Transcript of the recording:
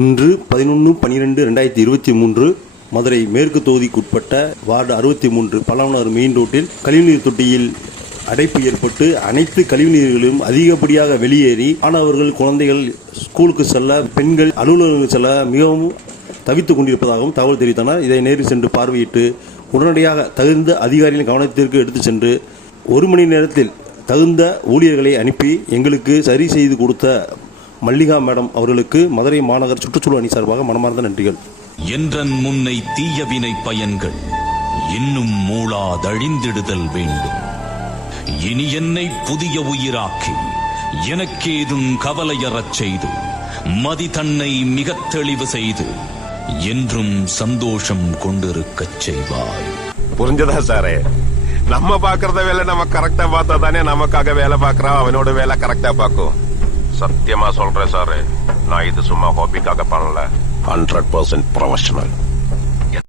இன்று 11/12/2023 மதுரை மேற்கு தொகுதிக்குட்பட்ட வார்டு 63 பல்லாவரம் மெயின் ரோட்டில் கழிவுநீர் தொட்டியில் அடைப்பு ஏற்பட்டு அனைத்து கழிவுநீர்களும் அதிகப்படியாக வெளியேறி மாணவர்கள் குழந்தைகள் ஸ்கூலுக்கு செல்ல பெண்கள் அலுவலகங்களுக்கு செல்ல மிகவும் தவித்துக் கொண்டிருப்பதாகவும் தகவல் தெரிவித்தனர். இதை நேரில் சென்று பார்வையிட்டு உடனடியாக தகுந்த அதிகாரிகளின் கவனத்திற்கு எடுத்து சென்று 1 மணி நேரத்தில் தகுந்த ஊழியர்களை அனுப்பி எங்களுக்கு சரி செய்து கொடுத்த மல்லிகா மேடம் அவர்களுக்கு மதுரை மாநகர சுற்றுச்சூழல் அணி சார்பாக மனமார்ந்த நன்றிகள். என்றன் முன்னை தீயவினை பயன்கள் இன்னும் மூளாதழிந்திடுதல் வேண்டும். இனி என்னை புதிய உயிராக்கி எனக்கேதும் கவலையறச் செய்து மதி தன்னை மிக தெளிவு செய்து என்றும் சந்தோஷம் கொண்டிருக்கச் செய்வாய். புரிஞ்சதா சாரே? நம்ம பாக்குறத வேலை நம்ம கரெக்டா பார்த்தா தானே நமக்காக வேலை பாக்குறோம், அவனோட வேலை கரெக்டா பார்க்கும். சத்தியமா சொல்றேன் சாரு, நான் இது சும்மா ஹாபிக்காக பண்ணல, 100% ப்ரொஃபஷனல்.